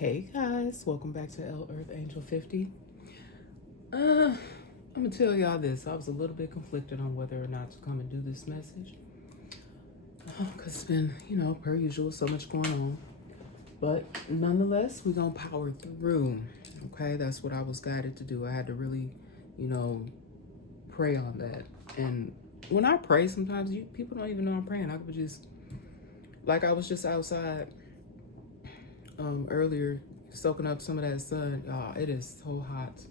Hey guys, welcome back to L Earth Angel 50. I'm gonna tell y'all this. I was a little bit conflicted on whether or not to come and do this message. Because it's been, per usual, so much going on. But nonetheless, we're gonna power through. Okay, that's what I was guided to do. I had to really, pray on that. And when I pray, sometimes people don't even know I'm praying. I was just outside earlier soaking up some of that sun. Y'all, it is so hot.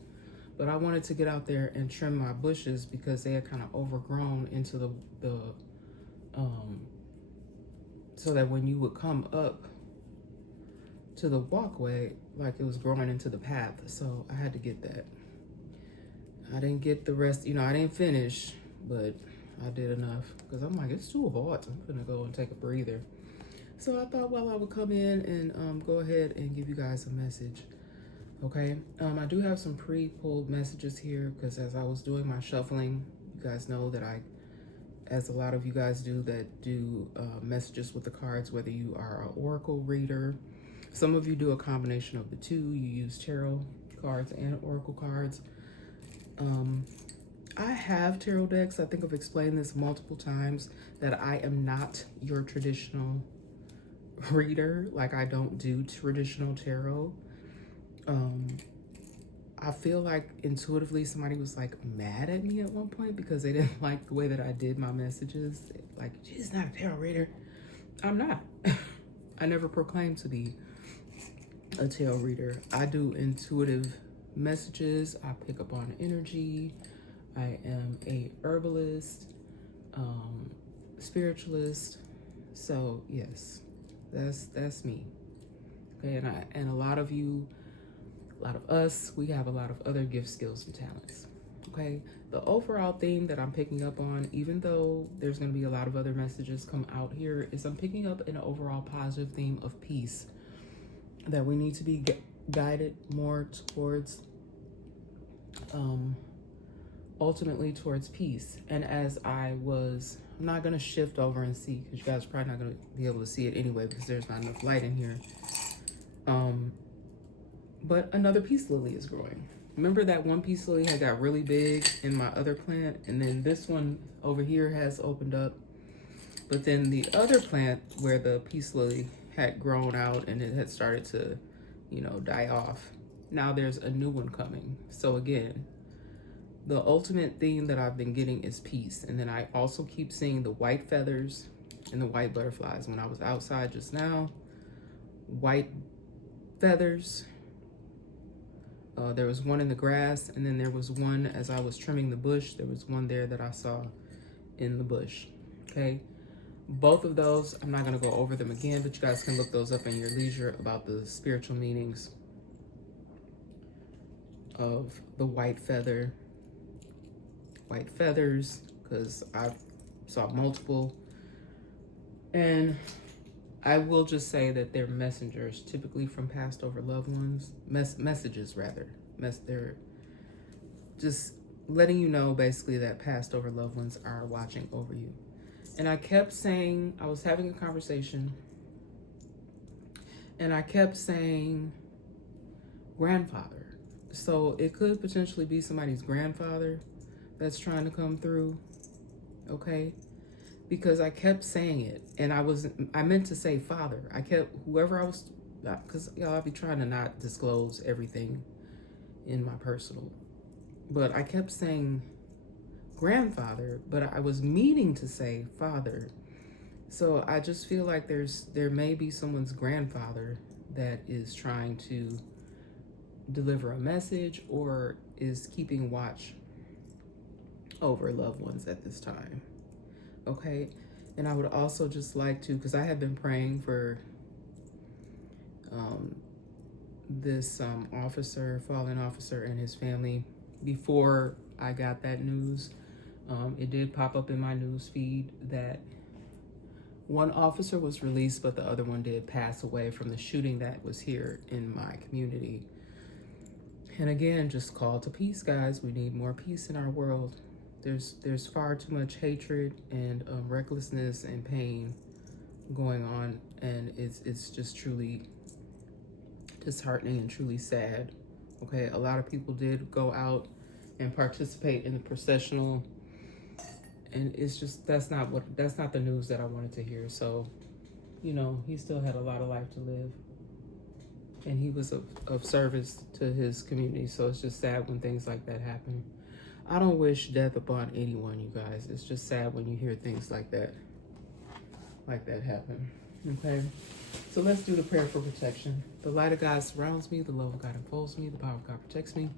But I wanted to get out there and trim my bushes because they had kind of overgrown into the so that when you would come up to the walkway, like it was growing into the path. So I had to get that. I didn't get the rest, I didn't finish, but I did enough because I'm like, it's too hot. I'm gonna go and take a breather. So I thought, I would come in and go ahead and give you guys a message. Okay, I do have some pre-pulled messages here because as I was doing my shuffling, you guys know that as a lot of you guys do that do messages with the cards, whether you are an oracle reader, some of you do a combination of the two. You use tarot cards and oracle cards. I have tarot decks. I think I've explained this multiple times that I am not your traditional reader. Like, I don't do traditional tarot. I feel like intuitively somebody was like mad at me at one point because they didn't like the way that I did my messages. Like, she's not a tarot reader. I'm not. I never proclaimed to be a tarot reader. I do intuitive messages. I pick up on energy. I am a herbalist, spiritualist. So yes, that's me. Okay, and a lot of us, we have a lot of other gifts, skills, and talents. Okay, the overall theme that I'm picking up on, even though there's going to be a lot of other messages come out here, is I'm picking up an overall positive theme of peace, that we need to be guided more towards, ultimately towards peace. And as I'm not going to shift over and see, because you guys are probably not going to be able to see it anyway because there's not enough light in here. But another peace lily is growing. Remember that one peace lily had got really big in my other plant, and then this one over here has opened up. But then the other plant where the peace lily had grown out and it had started to, die off, now there's a new one coming. So again, the ultimate theme that I've been getting is peace. And then I also keep seeing the white feathers and the white butterflies. When I was outside just now, white feathers. There was one in the grass, and then there was one as I was trimming the bush. There was one there that I saw in the bush. Okay, both of those, I'm not going to go over them again, but you guys can look those up in your leisure about the spiritual meanings of the white feathers, because I saw multiple. And I will just say that they're messengers, typically from passed over loved ones. Messages, rather. They're just letting you know, basically, that passed over loved ones are watching over you. And I kept saying, I was having a conversation, and I kept saying grandfather. So it could potentially be somebody's grandfather that's trying to come through, okay? Because I kept saying it, and I meant to say father. I kept, because I'll be trying to not disclose everything in my personal, but I kept saying grandfather, but I was meaning to say father. So I just feel like there may be someone's grandfather that is trying to deliver a message or is keeping watch over loved ones at this time. Okay, and I would also just like to, because I have been praying for this fallen officer and his family before I got that news. It did pop up in my news feed that one officer was released, but the other one did pass away from the shooting that was here in my community. And again, just call to peace, guys. We need more peace in our world. There's far too much hatred and recklessness and pain going on, and it's just truly disheartening and truly sad. Okay, a lot of people did go out and participate in the processional, and it's just that's not the news that I wanted to hear. So, you know, he still had a lot of life to live, and he was of service to his community. So it's just sad when things like that happen. I don't wish death upon anyone, you guys. It's just sad when you hear things like that happen. Okay, so let's do the prayer for protection. The light of God surrounds me, the love of God enfolds me, the power of God protects me,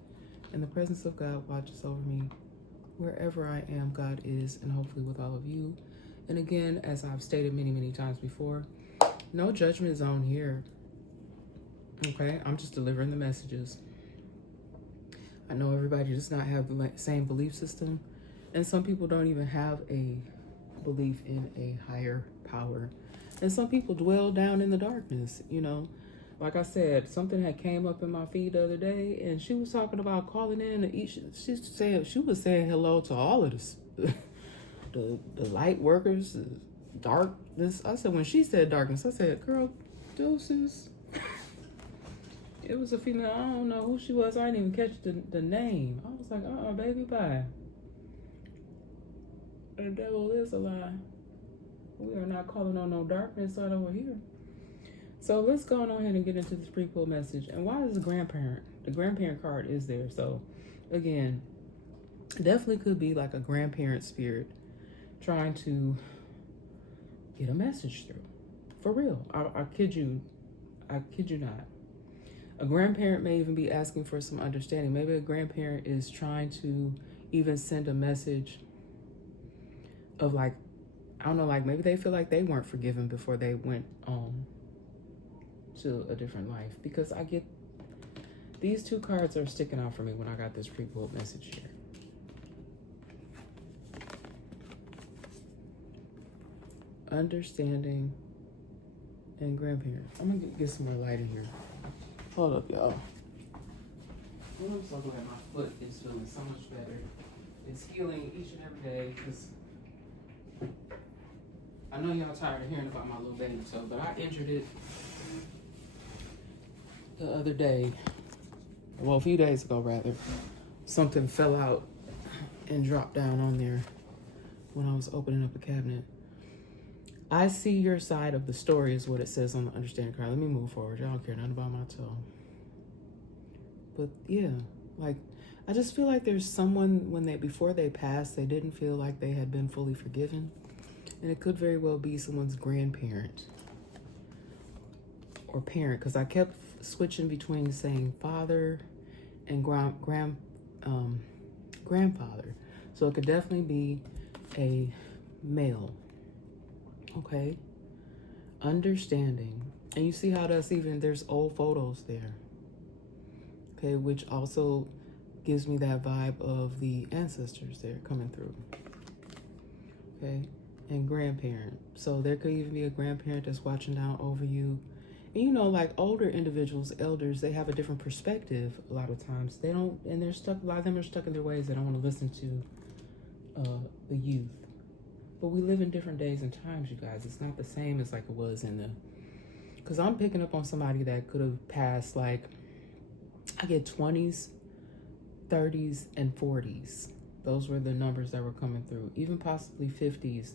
and the presence of God watches over me. Wherever I am, God is, and hopefully with all of you. And again, as I've stated many, many times before, no judgment zone here. Okay, I'm just delivering the messages. I know everybody does not have the same belief system, and some people don't even have a belief in a higher power. And some people dwell down in the darkness, you know. Like I said, something had came up in my feed the other day, and she was talking about calling in to each. She was saying hello to all of this, the light workers, the darkness. I said, when she said darkness, I said, girl, deuces. It was a female. I don't know who she was. I didn't even catch the name. I was like, baby, bye. The devil is a lie. We are not calling on no darkness right over here. So let's go on ahead and get into this pre-pull message. And why is the grandparent? The grandparent card is there. So again, definitely could be like a grandparent spirit trying to get a message through. For real. I kid you not. A grandparent may even be asking for some understanding. Maybe a grandparent is trying to even send a message of like, I don't know, like maybe they feel like they weren't forgiven before they went to a different life. Because I get these two cards are sticking out for me when I got this pre-pulled message here. Understanding and grandparent. I'm gonna get some more light in here. Hold up, y'all. I'm so glad my foot is feeling so much better. It's healing each and every day because I know y'all tired of hearing about my little baby toe, but I injured it the other day. Well, a few days ago, rather. Something fell out and dropped down on there when I was opening up a cabinet. I see your side of the story is what it says on the understanding card. Let me move forward. Y'all don't care nothing about my toe. But yeah, like, I just feel like there's someone before they passed, they didn't feel like they had been fully forgiven. And it could very well be someone's grandparent or parent, because I kept switching between saying father and grandfather. So it could definitely be a male. Okay. Understanding. And you see how there's old photos there. Okay, which also gives me that vibe of the ancestors there coming through. Okay. And grandparent. So there could even be a grandparent that's watching down over you. And you know, like older individuals, elders, they have a different perspective a lot of times. They don't, and they're stuck, a lot of them are stuck in their ways. They don't want to listen to the youth. But we live in different days and times, you guys. It's not the same as like it was because I'm picking up on somebody that could have passed, like, I get 20s, 30s, and 40s. Those were the numbers that were coming through, even possibly 50s.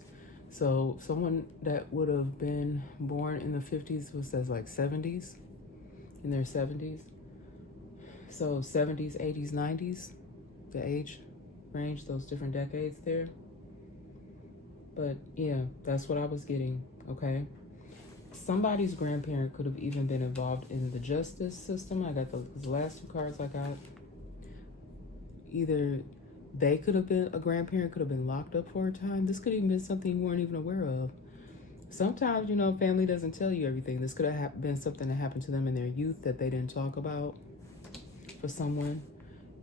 So someone that would have been born in the 50s says like 70s, in their 70s. So 70s, 80s, 90s, the age range, those different decades there. But yeah, that's what I was getting, okay? Somebody's grandparent could have even been involved in the justice system. I got the last two cards I got. Either they could have been, a grandparent could have been locked up for a time. This could even been something you weren't even aware of. Sometimes, you know, family doesn't tell you everything. This could have been something that happened to them in their youth that they didn't talk about for someone.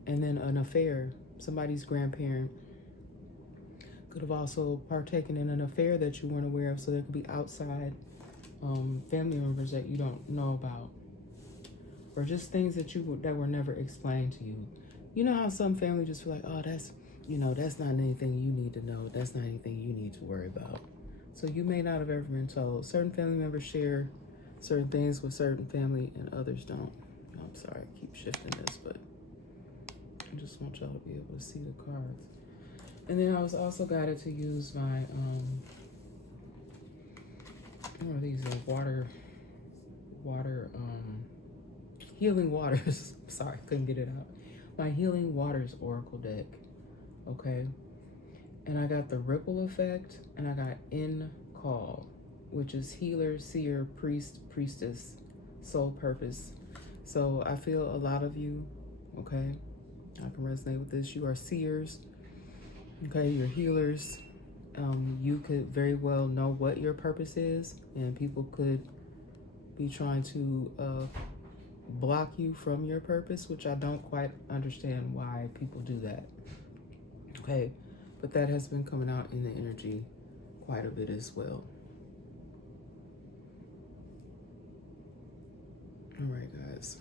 And then an affair. Somebody's grandparent could have also partaken in an affair that you weren't aware of. So there could be outside family members that you don't know about. Or just things that were never explained to you. You know how some family just feel like, oh, that's not anything you need to know. That's not anything you need to worry about. So you may not have ever been told. Certain family members share certain things with certain family and others don't. I'm sorry, I keep shifting this, but I just want y'all to be able to see the cards. And then I was also guided to use my, what are these, Healing Waters. Sorry, couldn't get it out. My Healing Waters Oracle deck, okay? And I got the Ripple Effect, and I got In Call, which is healer, seer, priest, priestess, soul purpose. So I feel a lot of you, okay? I can resonate with this. You are seers, okay? You're healers. You could very well know what your purpose is, and people could be trying to block you from your purpose, which I don't quite understand why people do that, okay? But that has been coming out in the energy quite a bit as well. All right, guys.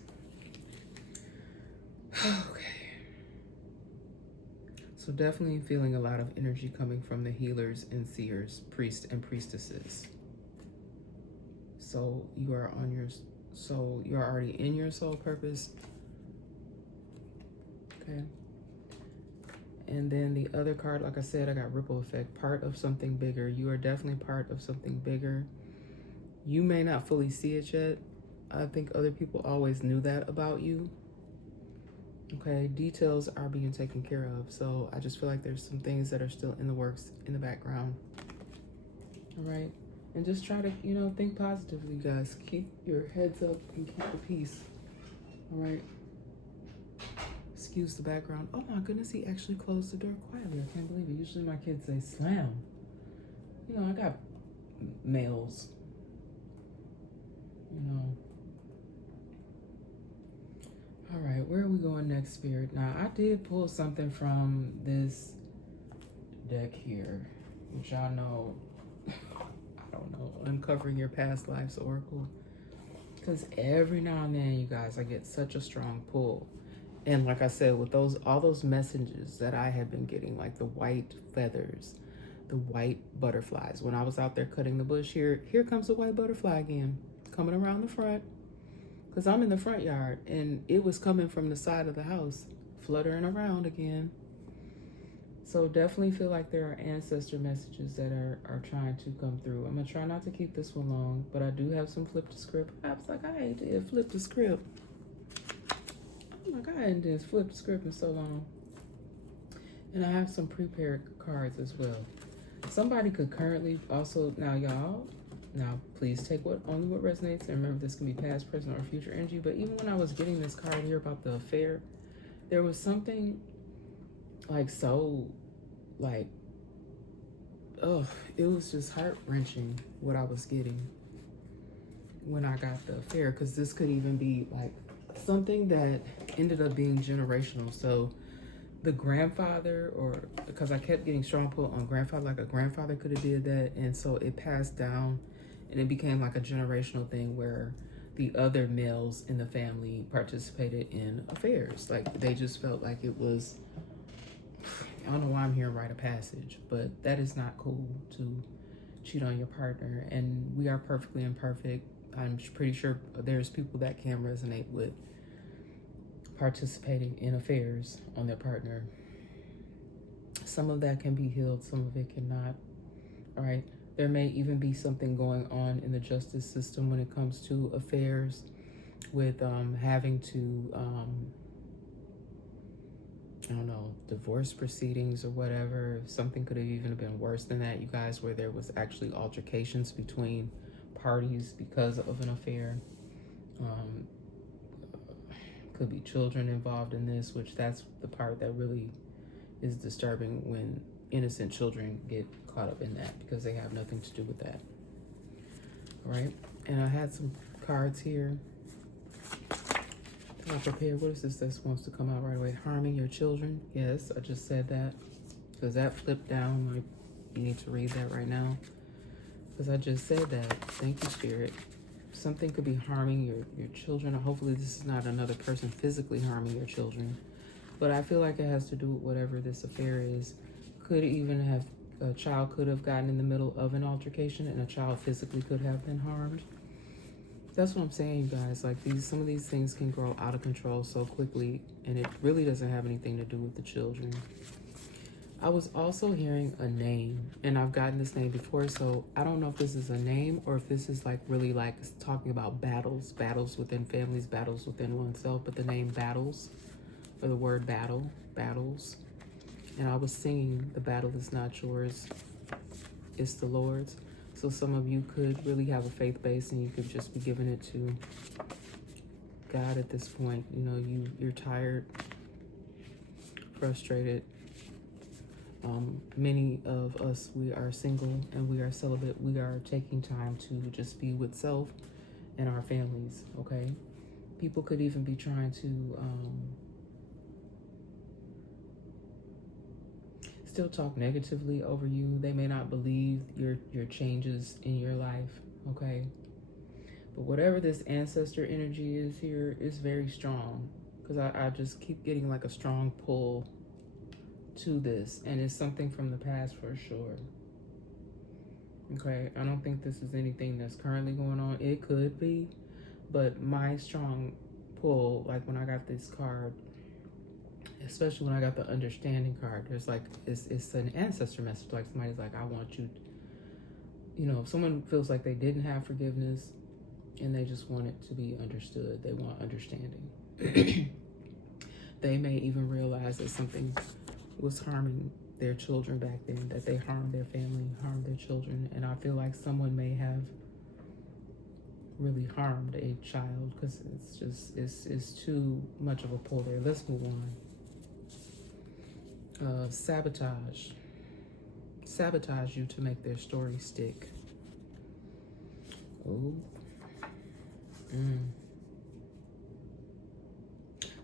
Okay. So definitely feeling a lot of energy coming from the healers and seers, priests and priestesses. So you are on your soul, you're already in your soul purpose. Okay. And then the other card, like I said, I got Ripple Effect, part of something bigger. You are definitely part of something bigger. You may not fully see it yet. I think other people always knew that about you. Okay, details are being taken care of. So I just feel like there's some things that are still in the works in the background. All right. And just try to, you know, think positively, guys. Keep your heads up and keep the peace. All right. Excuse the background. Oh my goodness, he actually closed the door quietly. I can't believe it. Usually my kids say slam. You know, I got males. You know. All right, where are we going next, Spirit? Now, I did pull something from this deck here, which y'all know, I don't know, Uncovering Your Past Lives Oracle. Because every now and then, you guys, I get such a strong pull. And like I said, with all those messages that I had been getting, like the white feathers, the white butterflies. When I was out there cutting the bush, here comes the white butterfly again, coming around the front. Because I'm in the front yard, and it was coming from the side of the house, fluttering around again. So definitely feel like there are ancestor messages that are trying to come through. I'm going to try not to keep this one long, but I do have some flip to script. I was like, I did flip the script. I'm like, I hadn't flipped the script in so long. And I have some prepared cards as well. Somebody could currently also, now please take only what resonates, and remember this can be past, present, or future energy. But even when I was getting this card here about the affair, there was something like it was just heart-wrenching what I was getting when I got the affair, because this could even be like something that ended up being generational. So the grandfather, or because I kept getting strong pull on grandfather, like a grandfather could have did that, and so it passed down, and it became like a generational thing where the other males in the family participated in affairs. Like they just felt like it was, I don't know why I'm here in rite of passage, but that is not cool to cheat on your partner. And we are perfectly imperfect. I'm pretty sure there's people that can resonate with participating in affairs on their partner. Some of that can be healed, some of it cannot. All right. There may even be something going on in the justice system when it comes to affairs with having to, I don't know, divorce proceedings or whatever. Something could have even been worse than that, you guys, where there was actually altercations between parties because of an affair. Could be children involved in this, which that's the part that really is disturbing, when innocent children get caught up in that because they have nothing to do with that. All right. And I had some cards here. I prepared. What is this that wants to come out right away? Harming your children. Yes, I just said that because that flipped down. Like, you need to read that right now because I just said that. Thank you, Spirit. Something could be harming your children. Hopefully this is not another person physically harming your children. But I feel like it has to do with whatever this affair is. Could even have, a child could have gotten in the middle of an altercation and a child physically could have been harmed. That's what I'm saying, guys. Like some of these things can grow out of control so quickly, and it really doesn't have anything to do with the children. I was also hearing a name, and I've gotten this name before, so I don't know if this is a name or if this is like really like talking about battles within families, battles within oneself, but the name battles, or the word battle, battles. And I was singing, the battle is not yours, it's the Lord's. So some of you could really have a faith base and you could just be giving it to God at this point. You know, you're tired, frustrated. Many of us, we are single and we are celibate. We are taking time to just be with self and our families, okay? People could even be trying to still talk negatively over you. They may not believe your changes in your life, okay? But whatever this ancestor energy is here is very strong, because I just keep getting like a strong pull to this, and it's something from the past for sure. Okay, I don't think this is anything that's currently going on. It could be, but my strong pull, like when I got this card, especially when I got the understanding card, there's like it's an ancestor message. Like somebody's like, I want you, you know, if someone feels like they didn't have forgiveness and they just want it to be understood, they want understanding. They may even realize that something was harming their children back then, that they harmed their family, harmed their children. And I feel like someone may have really harmed a child, because it's just, it's too much of a pull there. Let's move on. Sabotage you to make their story stick. Oh.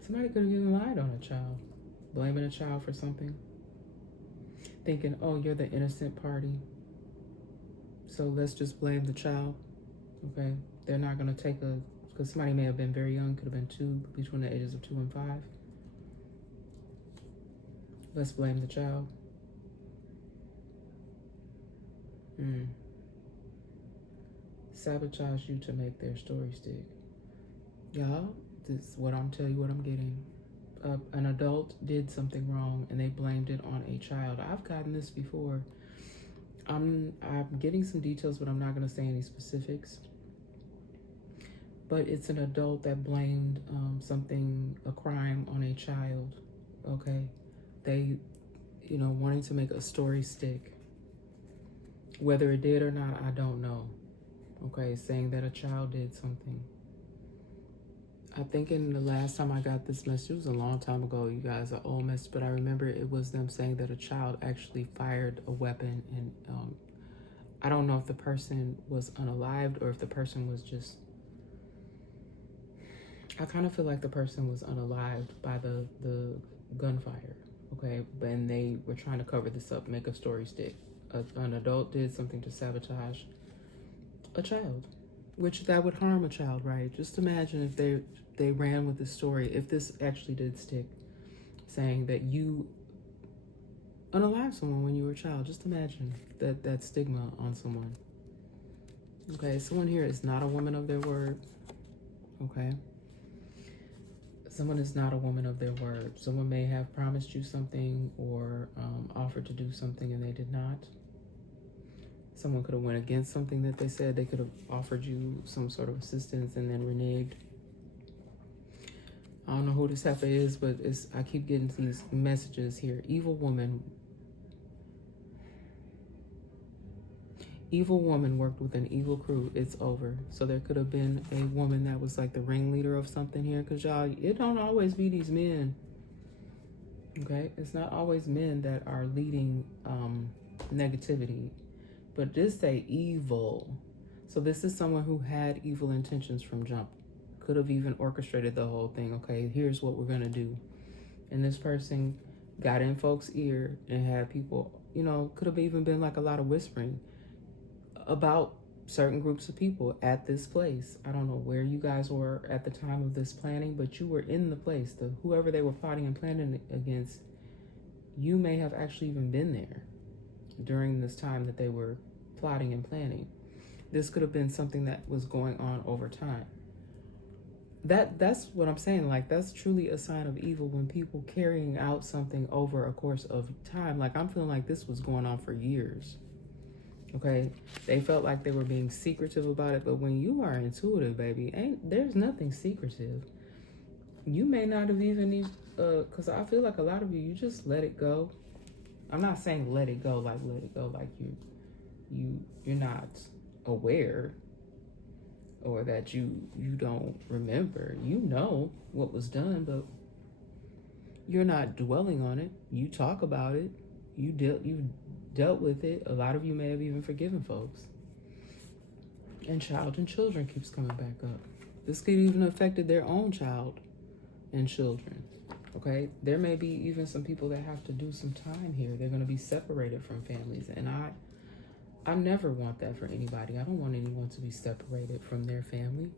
Somebody could have even lied on a child, blaming a child for something, thinking, oh, you're the innocent party, so let's just blame the child. Okay, they're not going to take because somebody may have been very young, could have been between the ages of 2 and 5. Let's blame the child. Sabotage you to make their story stick. Y'all, this is what I'm telling you, what I'm getting. An adult did something wrong and they blamed it on a child. I've gotten this before. I'm getting some details, but I'm not going to say any specifics. But it's an adult that blamed a crime on a child. Okay, they, wanting to make a story stick. Whether it did or not, I don't know. Okay, saying that a child did something. I think in the last time I got this message, it was a long time ago, you guys, an old message, but I remember it was them saying that a child actually fired a weapon, and I don't know if the person was unalived or if the person was just, I kind of feel like the person was unalived by the gunfire, okay? And they were trying to cover this up, make a story stick. An adult did something to sabotage a child, which that would harm a child, right? Just imagine if they ran with this story, if this actually did stick, saying that you unalived someone when you were a child. Just imagine that stigma on someone. Okay, someone here is not a woman of their word. Okay, someone is not a woman of their word. Someone may have promised you something or offered to do something and they did not. Someone could have went against something that they said. They could have offered you some sort of assistance and then reneged. I don't know who this heifer is, but I keep getting these messages here. Evil woman worked with an evil crew. It's over. So there could have been a woman that was like the ringleader of something here. Because y'all, it don't always be these men. Okay? It's not always men that are leading negativity. But this say evil. So this is someone who had evil intentions from jump. Could have even orchestrated the whole thing. Okay, here's what we're going to do. And this person got in folks' ear and had people, could have even been like a lot of whispering about certain groups of people at this place. I don't know where you guys were at the time of this planning, but you were in the place. Whoever they were plotting and planning against, you may have actually even been there during this time that they were plotting and planning. This could have been something that was going on over time. That's what I'm saying. Like, that's truly a sign of evil when people carrying out something over a course of time. Like, I'm feeling like this was going on for years. Okay, they felt like they were being secretive about it, but when you are intuitive, baby, there's nothing secretive. You may not have even because I feel like a lot of you just let it go. I'm not saying let it go like you're not aware, or that you don't remember. You know what was done, but you're not dwelling on it. You talk about it. You dealt with it. A lot of you may have even forgiven folks. And child and children keeps coming back up. This could even affected their own child and children. Okay, there may be even some people that have to do some time here. They're going to be separated from families, and I never want that for anybody. I don't want anyone to be separated from their family.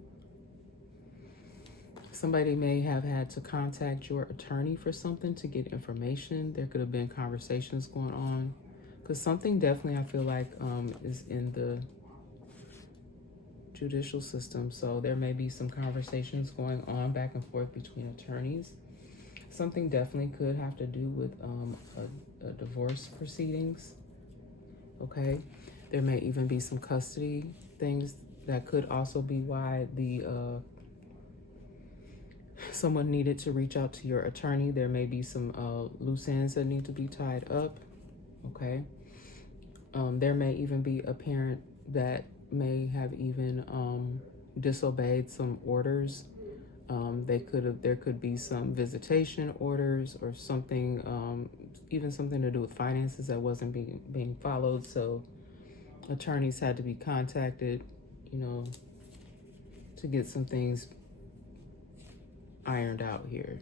Somebody may have had to contact your attorney for something to get information. There could have been conversations going on, because something definitely, I feel like, is in the judicial system. So there may be some conversations going on back and forth between attorneys. Something definitely could have to do with a divorce proceedings. Okay, there may even be some custody things that could also be why someone needed to reach out to your attorney. There may be some loose ends that need to be tied up. Okay, there may even be a parent that may have even disobeyed some orders. There could be some visitation orders or something, even something to do with finances that wasn't being followed. So attorneys had to be contacted, to get some things ironed out here.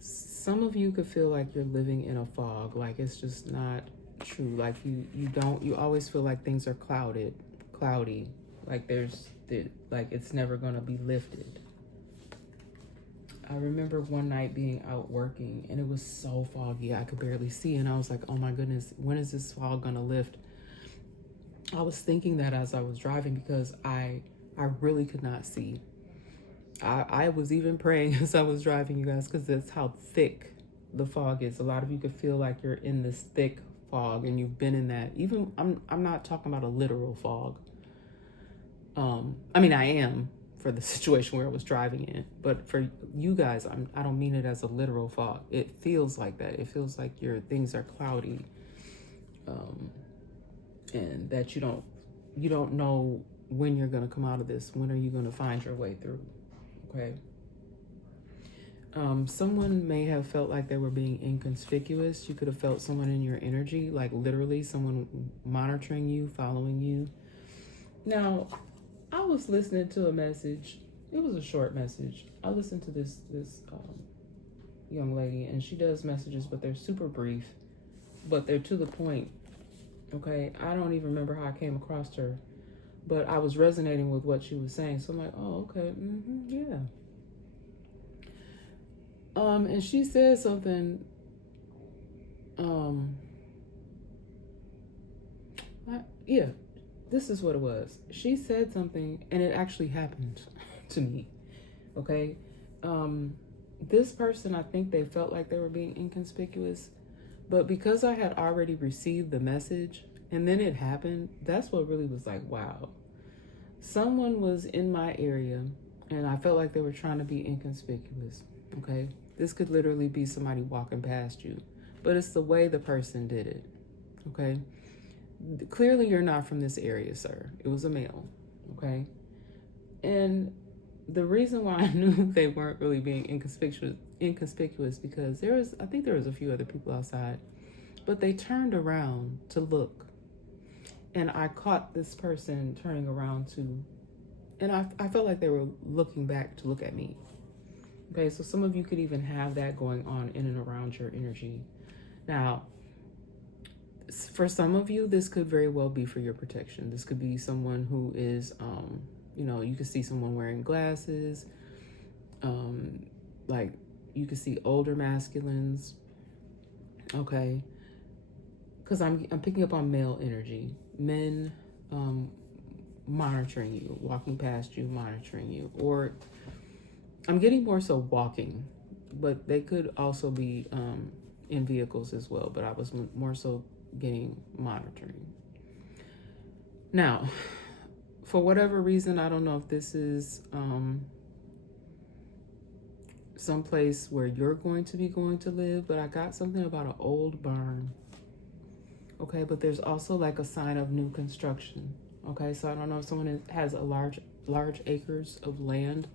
Some of you could feel like you're living in a fog, like it's just not true. Like you always feel like things are cloudy, like like it's never gonna be lifted. I remember one night being out working and it was so foggy I could barely see, and I was like, oh my goodness, when is this fog gonna lift? I was thinking that as I was driving, because I really could not see. I was even praying as I was driving, you guys, because that's how thick the fog is. A lot of you could feel like you're in this thick fog, and you've been in that. Even I'm not talking about a literal fog. I mean, I am for the situation where I was driving in, but for you guys, I don't mean it as a literal fog. It feels like that. It feels like things are cloudy, and that you don't know when you're gonna come out of this. When are you gonna find your way through? Okay. Someone may have felt like they were being inconspicuous. You could have felt someone in your energy, like literally someone monitoring you, following you. Now, I was listening to a message. It was a short message. I listened to this young lady, and she does messages, but they're super brief, but they're to the point. Okay, I don't even remember how I came across her, but I was resonating with what she was saying. So I'm like, oh, okay, yeah. And she said something. Yeah. This is what it was. She said something, and it actually happened to me. Okay. This person, I think they felt like they were being inconspicuous, but because I had already received the message and then it happened, that's what really was like, wow. Someone was in my area and I felt like they were trying to be inconspicuous. Okay. This could literally be somebody walking past you, but it's the way the person did it. Okay. Clearly you're not from this area, sir. It was a male. Okay. And the reason why I knew they weren't really being inconspicuous because I think there was a few other people outside, but they turned around to look, and I caught this person turning around and I felt like they were looking back to look at me. Okay, so some of you could even have that going on in and around your energy. Now, for some of you, this could very well be for your protection. This could be someone who is, you could see someone wearing glasses. Like you could see older masculines. Okay, because I'm picking up on male energy, men, monitoring you, walking past you, monitoring you. Or I'm getting more so walking, but they could also be in vehicles as well. But I was more so getting monitoring. Now, for whatever reason, I don't know if this is someplace where you're going to live, but I got something about an old barn. Okay, but there's also like a sign of new construction. Okay, so I don't know if someone has a large acres of land,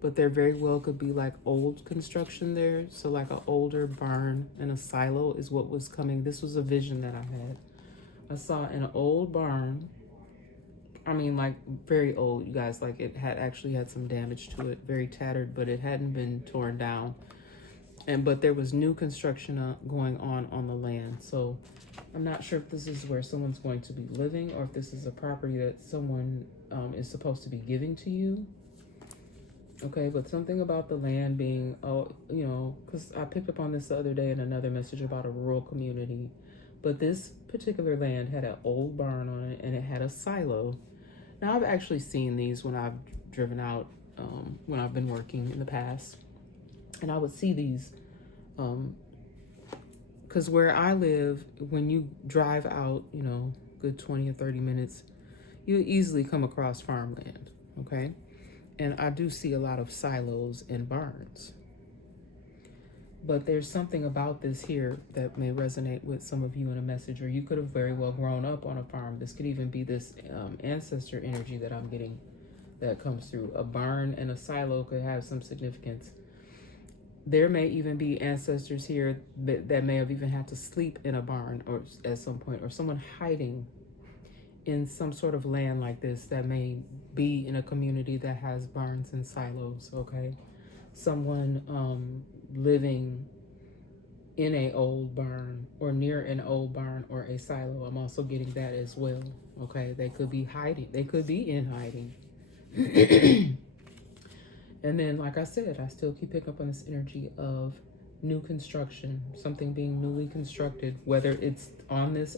but there very well could be like old construction there. So like an older barn and a silo is what was coming. This was a vision that I had. I saw an old barn. I mean, like very old, you guys. Like it had actually had some damage to it, very tattered, but it hadn't been torn down. But there was new construction going on the land. So I'm not sure if this is where someone's going to be living or if this is a property that someone is supposed to be giving to you. Okay, but something about the land being, because I picked up on this the other day in another message about a rural community. But this particular land had an old barn on it and it had a silo. Now, I've actually seen these when I've driven out, when I've been working in the past. And I would see these, because where I live, when you drive out, good 20 or 30 minutes, you easily come across farmland, okay? And I do see a lot of silos and barns. But there's something about this here that may resonate with some of you in a message, or you could have very well grown up on a farm. This could even be this ancestor energy that I'm getting that comes through. A barn and a silo could have some significance. There may even be ancestors here that may have even had to sleep in a barn or at some point, or someone hiding in some sort of land like this that may be in a community that has barns and silos, okay? Someone living in a old barn or near an old barn or a silo. I'm also getting that as well, okay? They could be hiding. They could be in hiding. And then, like I said, I still keep picking up on this energy of new construction, something being newly constructed, whether it's on this,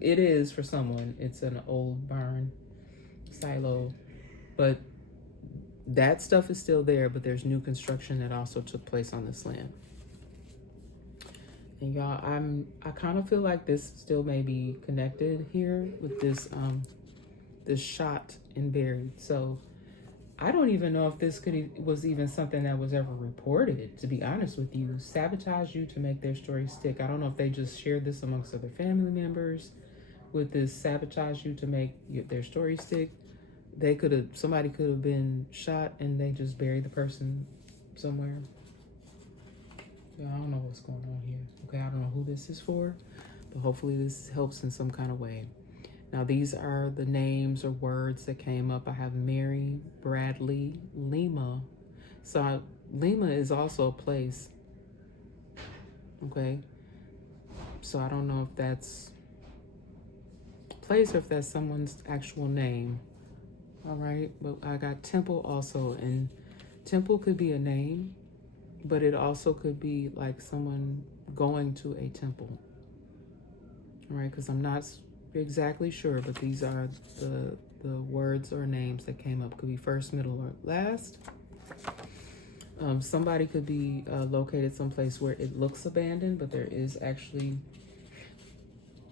it is for someone, it's an old barn, silo, but that stuff is still there, but there's new construction that also took place on this land. And y'all, I kind of feel like this still may be connected here with this this shot and buried. So I don't even know if this was even something that was ever reported, to be honest with you. Sabotage you to make their story stick. I don't know if they just shared this amongst other family members with this sabotage you to make their story stick. Somebody could have been shot and they just buried the person somewhere. Yeah, I don't know what's going on here. Okay, I don't know who this is for, but hopefully this helps in some kind of way. Now, these are the names or words that came up. I have Mary, Bradley, Lima. So Lima is also a place. Okay. So I don't know if that's a place or if that's someone's actual name. All right. But I got Temple also. And Temple could be a name, but it also could be like someone going to a temple. All right. Because I'm not exactly sure, but these are the words or names that came up. Could be first, middle, or last. Somebody could be located someplace where it looks abandoned, but there is actually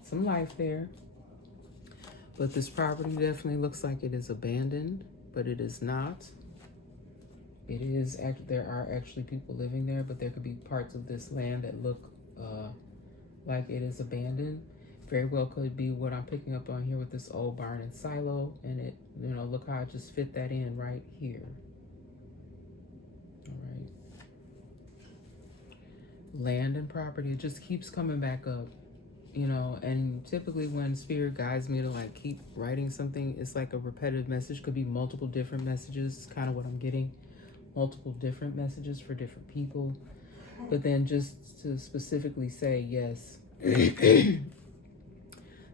some life there. But this property definitely looks like it is abandoned, but it is not. It is there are actually people living there, but there could be parts of this land that look like it is abandoned. Very well could be what I'm picking up on here with this old barn and silo, and it, look how I just fit that in right here. All right. Land and property, it just keeps coming back up, and typically when spirit guides me to like keep writing something, it's like a repetitive message, could be multiple different messages. It's kind of what I'm getting, multiple different messages for different people, but then just to specifically say, yes,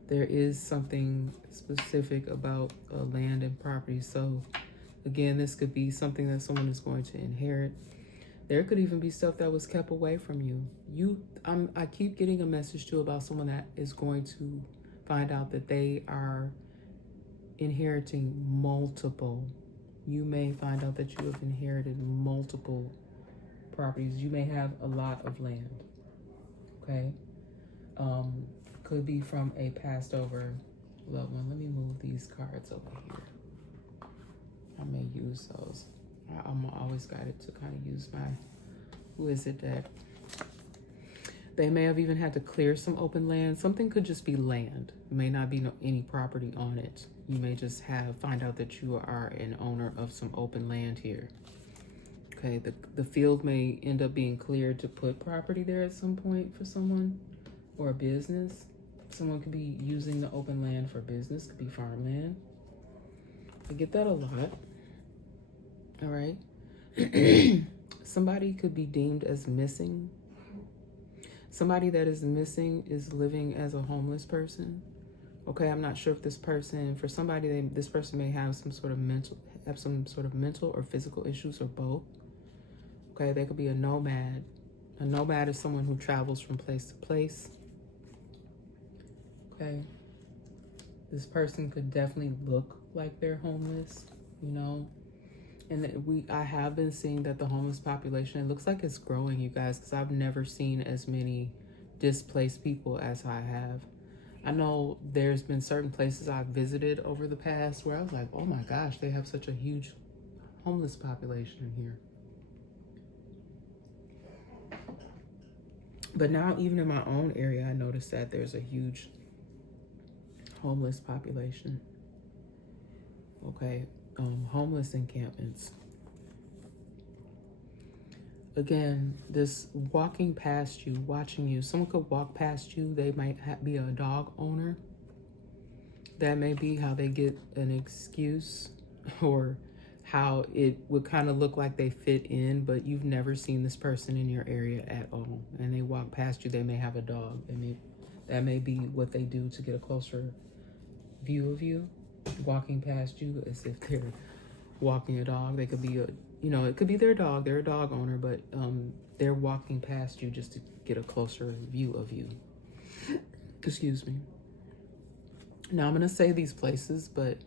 there is something specific about land and property. So again, this could be something that someone is going to inherit. There could even be stuff that was kept away from you. I keep getting a message too about someone that is going to find out that they are inheriting multiple. You may find out that you have inherited multiple properties. You may have a lot of land. Okay. Could be from a passed over loved one. Let me move these cards over here. I may use those. I'm always guided to kind of use my who is it deck. They may have even had to clear some open land. Something could just be land. It may not be any property on it. You may just find out that you are an owner of some open land here. Okay, the field may end up being cleared to put property there at some point for someone or a business. Someone could be using the open land for business, could be farmland. I get that a lot. All right. Somebody could be deemed as missing. Somebody that is missing is living as a homeless person. Okay, I'm not sure if this person, for somebody, this person may have some sort of mental or physical issues or both. Okay, they could be a nomad. A nomad is someone who travels from place to place. Okay, this person could definitely look like they're homeless, you know. And I have been seeing that the homeless population, it looks like it's growing, you guys, because I've never seen as many displaced people as I have. I know there's been certain places I've visited over the past where I was like, oh my gosh, they have such a huge homeless population in here. But now even in my own area, I noticed that there's a huge homeless population. Okay. Homeless encampments. Again, this walking past you, watching you. Someone could walk past you. They might be a dog owner. That may be how they get an excuse or how it would kind of look like they fit in, but you've never seen this person in your area at all. And they walk past you. They may have a dog. That may be what they do to get a closer view of you. Walking past you as if they're walking a dog. They could be it could be their dog. They're a dog owner, but they're walking past you just to get a closer view of you. Excuse me. Now I'm gonna say these places, but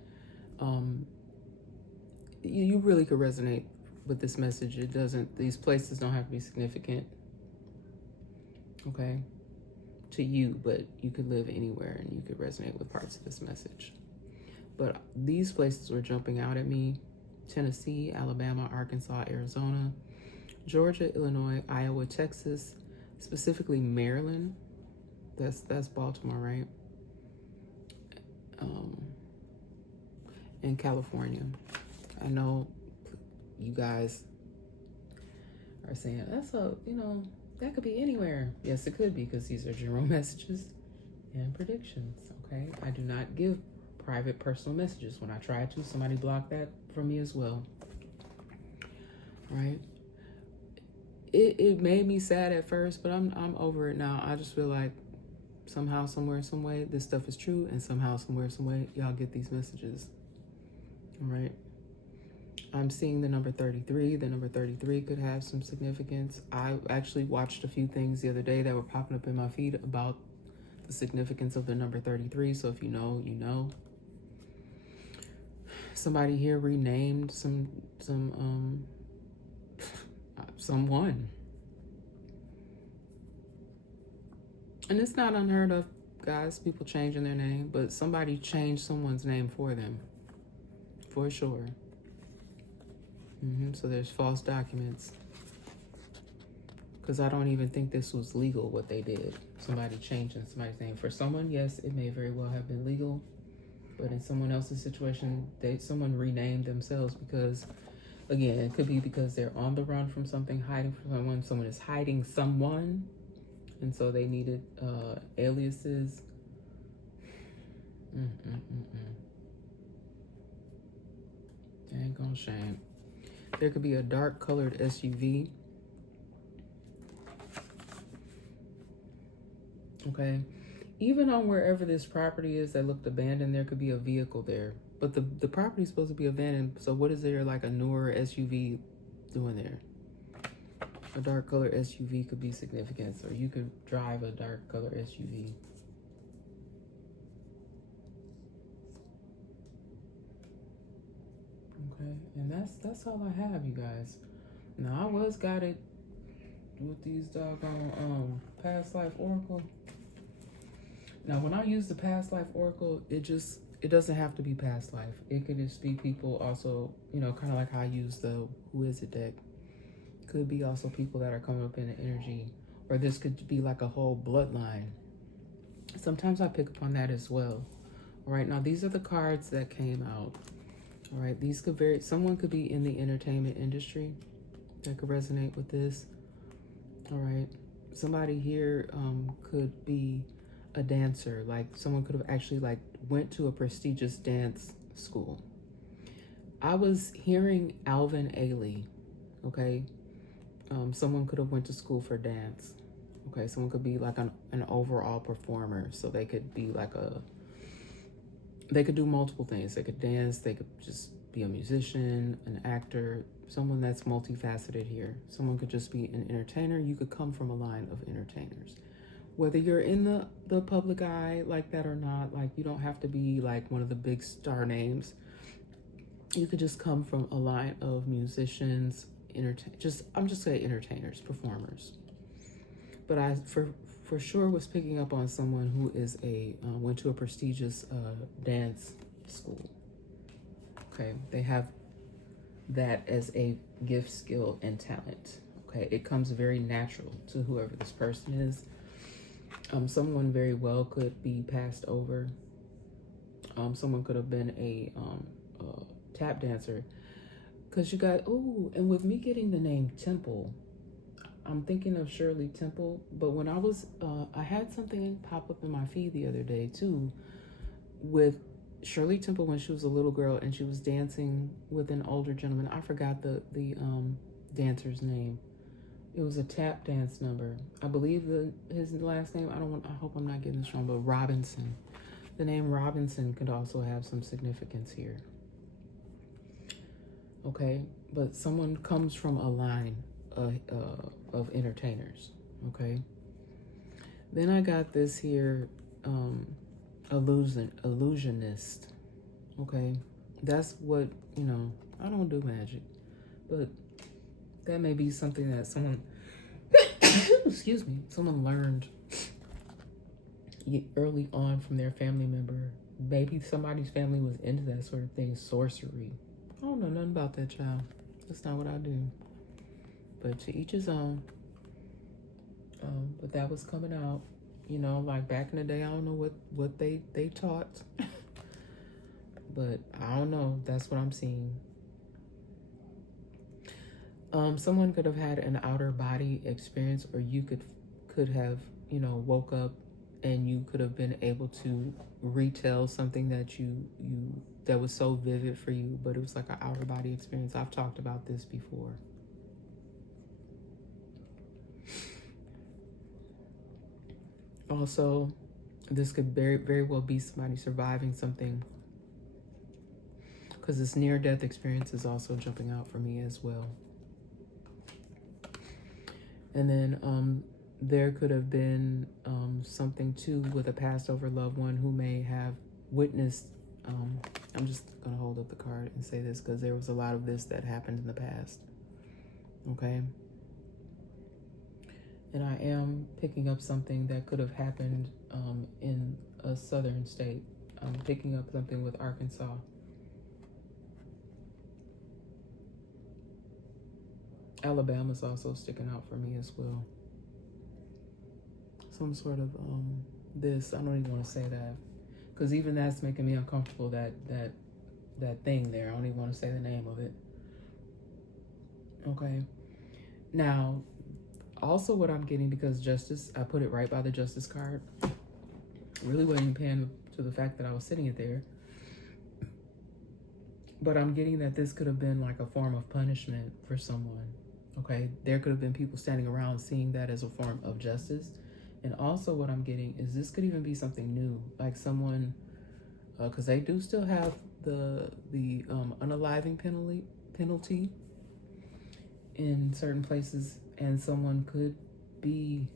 you really could resonate with this message. These places don't have to be significant, okay, to you, but you could live anywhere and you could resonate with parts of this message. But these places were jumping out at me: Tennessee, Alabama, Arkansas, Arizona, Georgia, Illinois, Iowa, Texas, specifically Maryland. That's Baltimore, right? And California. I know you guys are saying, that could be anywhere. Yes, it could be, because these are general messages and predictions, okay? I do not give private personal messages. When I tried to, somebody blocked that from me as well. Right? It made me sad at first, but I'm over it now. I just feel like somehow, somewhere, some way, this stuff is true, and somehow, somewhere, some way, y'all get these messages. All right? I'm seeing the number 33. The number 33 could have some significance. I actually watched a few things the other day that were popping up in my feed about the significance of the number 33. So if you know, you know. Somebody here renamed someone. And it's not unheard of, guys, people changing their name, but somebody changed someone's name for them, for sure. So there's false documents, because I don't even think this was legal what they did. Somebody changing somebody's name. For someone, yes, it may very well have been legal. But in someone else's situation, someone renamed themselves because, again, it could be because they're on the run from something, hiding from someone. Someone is hiding someone, and so they needed aliases. Ain't gonna shame. There could be a dark colored SUV. Okay. Even on wherever this property is that looked abandoned, there could be a vehicle there. But the property is supposed to be abandoned. So what is there like a newer SUV doing there? A dark color SUV could be significant. So you could drive a dark color SUV. Okay, and that's all I have, you guys. Now I was got it with these doggone past life oracle. Now when I use the past life oracle, it doesn't have to be past life. It could just be people also, kind of like how I use the Who Is It deck. Could be also people that are coming up in the energy, or this could be like a whole bloodline. Sometimes I pick up on that as well. All right, now these are the cards that came out. All right, these could someone could be in the entertainment industry that could resonate with this. All right, somebody here could be a dancer, like someone could have actually like went to a prestigious dance school. I was hearing Alvin Ailey, okay? Someone could have went to school for dance. Okay, someone could be like an overall performer, so they could be like they could do multiple things. They could dance, they could just be a musician, an actor, someone that's multifaceted here. Someone could just be an entertainer. You could come from a line of entertainers. Whether you're in the public eye like that or not, like you don't have to be like one of the big star names. You could just come from a line of musicians, I'm just saying entertainers, performers. But I for sure was picking up on someone who is went to a prestigious dance school. Okay, they have that as a gift, skill, and talent. Okay, it comes very natural to whoever this person is. Someone very well could be passed over. Someone could have been a tap dancer. Because you got, and with me getting the name Temple, I'm thinking of Shirley Temple. But when I had something pop up in my feed the other day too, with Shirley Temple when she was a little girl and she was dancing with an older gentleman. I forgot the dancer's name. It was a tap dance number. I believe his last name, I hope I'm not getting this wrong, but Robinson. The name Robinson could also have some significance here. Okay, but someone comes from a line of entertainers. Okay. Then I got this here, illusionist. Okay, that's what I don't do magic, but that may be something that someone excuse me, someone learned early on from their family member. Maybe somebody's family was into that sort of thing. Sorcery. I don't know nothing about that, child. That's not what I do, but to each his own. But that was coming out, like back in the day. I don't know what they taught, but I don't know. That's what I'm seeing. Someone could have had an outer body experience, or you could have, woke up and you could have been able to retell something that that was so vivid for you, but it was like an outer body experience. I've talked about this before. Also, this could very, very well be somebody surviving something, because this near-death experience is also jumping out for me as well. And then there could have been something too with a passed over loved one who may have witnessed. I'm just going to hold up the card and say this because there was a lot of this that happened in the past. Okay. And I am picking up something that could have happened in a southern state. I'm picking up something with Arkansas. Alabama's also sticking out for me as well. Some sort of this. I don't even want to say that, because even that's making me uncomfortable. That thing there. I don't even want to say the name of it. Okay. Now, also what I'm getting, because Justice, I put it right by the Justice card. Really wasn't paying to the fact that I was sitting it there. But I'm getting that this could have been like a form of punishment for someone. Okay, there could have been people standing around seeing that as a form of justice. And also what I'm getting is this could even be something new, like someone, because they do still have the unaliving penalty in certain places, and someone could be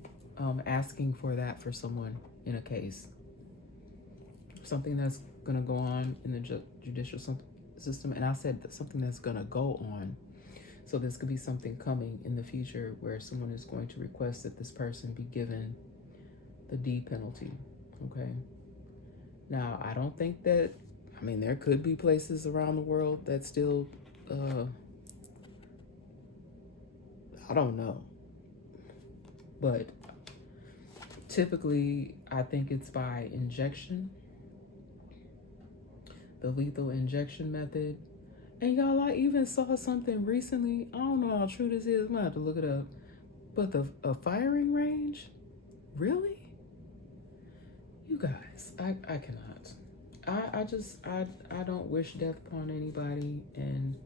asking for that for someone in a case. Something that's going to go on in the judicial system, and I said that something that's gonna go on. So this could be something coming in the future where someone is going to request that this person be given the D penalty. Okay. Now, I don't think that, I mean, there could be places around the world that still, I don't know. But typically, I think it's by injection, the lethal injection method. And y'all, I even saw something recently. I don't know how true this is. I'm gonna have to look it up. But a firing range? Really? You guys, I cannot. I don't wish death upon anybody, and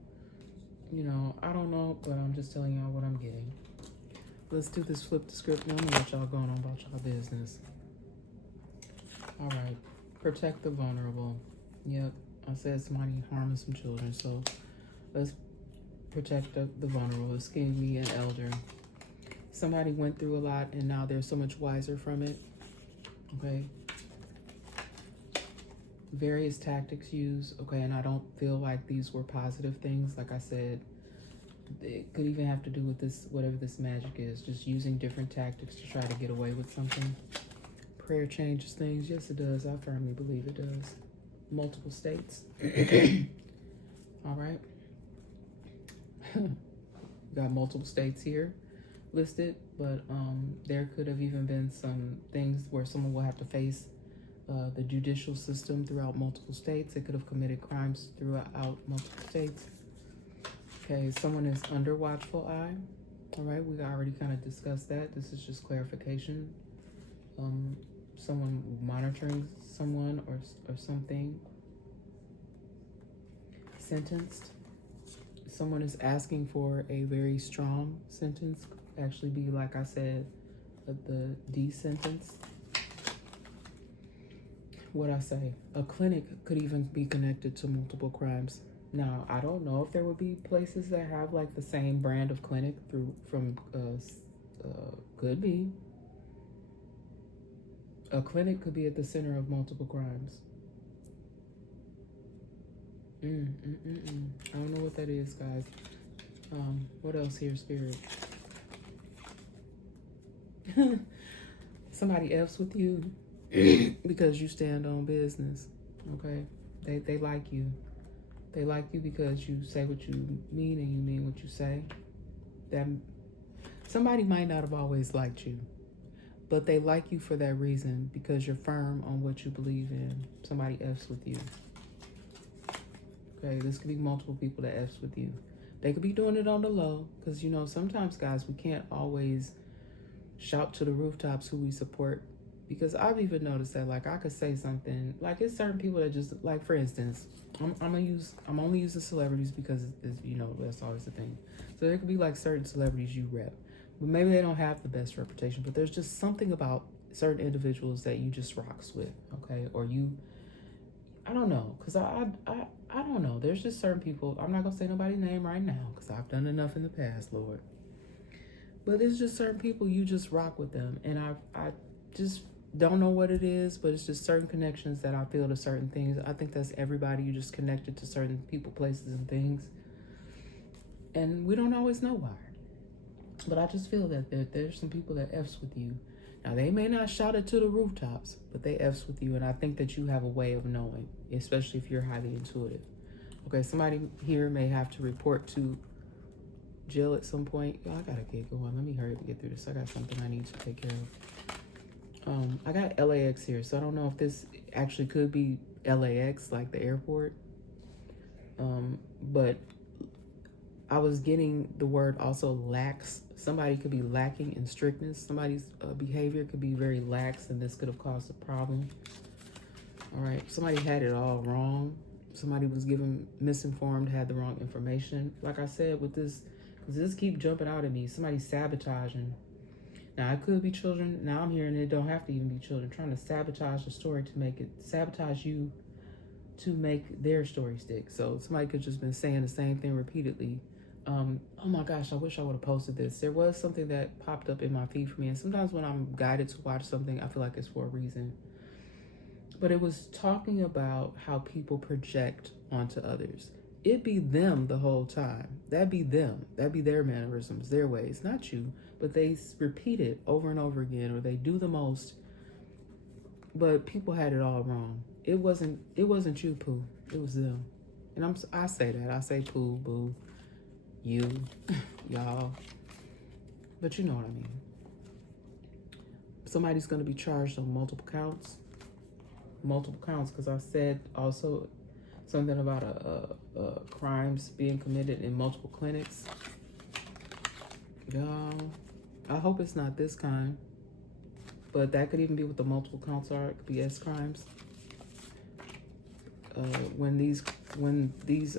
I don't know, but I'm just telling y'all what I'm getting. Let's do this flip the script. Now, I know what y'all going on about y'all business. All right, protect the vulnerable. Yep, I said somebody harming some children, so let's protect the vulnerable. This gave me an elder. Somebody went through a lot, and now they're so much wiser from it. Okay. Various tactics used. Okay, and I don't feel like these were positive things. Like I said, it could even have to do with this, whatever this magic is, just using different tactics to try to get away with something. Prayer changes things. Yes, it does. I firmly believe it does. Multiple states. All right. Got multiple states here listed, but there could have even been some things where someone will have to face the judicial system throughout multiple states. They could have committed crimes throughout multiple states. Okay, someone is under watchful eye. All right, we already kind of discussed that. This is just clarification. Someone monitoring someone or something. Sentenced. Someone is asking for a very strong sentence. Actually be, like I said, the D sentence. What I say? A clinic could even be connected to multiple crimes. Now, I don't know if there would be places that have like the same brand of clinic could be. A clinic could be at the center of multiple crimes. I don't know what that is, guys. What else here, Spirit? Somebody F's with you because you stand on business. Okay? They like you. They like you because you say what you mean and you mean what you say. That somebody might not have always liked you, but they like you for that reason because you're firm on what you believe in. Somebody F's with you. Okay, this could be multiple people that F's with you. They could be doing it on the low because, sometimes, guys, we can't always shout to the rooftops who we support, because I've even noticed that, like, I could say something, like, it's certain people that just, like, for instance, I'm only using celebrities because it's, that's always the thing. So there could be like certain celebrities you rep, but maybe they don't have the best reputation, but there's just something about certain individuals that you just rocks with, okay? Or I don't know, because I don't know. There's just certain people, I'm not gonna say nobody's name right now because I've done enough in the past, Lord. But there's just certain people you just rock with them, and I just don't know what it is, but it's just certain connections that I feel to certain things. I think that's everybody. You just connected to certain people, places, and things, and we don't always know why. But I just feel that there's some people that F's with you. Now, they may not shout it to the rooftops, but they F's with you, and I think that you have a way of knowing, especially if you're highly intuitive. Okay, somebody here may have to report to jail at some point. Yo, I gotta get going. Let me hurry up and get through this. I got something I need to take care of. I got LAX here, so I don't know if this actually could be LAX, like the airport. But I was getting the word also lax. Somebody could be lacking in strictness. Somebody's behavior could be very lax, and this could have caused a problem. All right, somebody had it all wrong. Somebody was given misinformed, had the wrong information. Like I said, with this, because this keep jumping out at me. Somebody's sabotaging. Now, it could be children. Now I'm hearing it don't have to even be children. Trying to sabotage the story to make it, sabotage you to make their story stick. So somebody could just been saying the same thing repeatedly. Oh my gosh, I wish I would have posted this. There was something that popped up in my feed for me. And sometimes when I'm guided to watch something, I feel like it's for a reason. But it was talking about how people project onto others. it be them the whole time. That be them. That be their mannerisms, their ways, not you. But they repeat it over and over again, or they do the most. But people had it all wrong. It wasn't you, Pooh. It was them. And I say that. I say Pooh, boo, you, y'all. But you know what I mean. Somebody's going to be charged on multiple counts. Multiple counts, because I said also something about crimes being committed in multiple clinics. Y'all, I hope it's not this kind. But that could even be what the multiple counts are. It could be S crimes. When these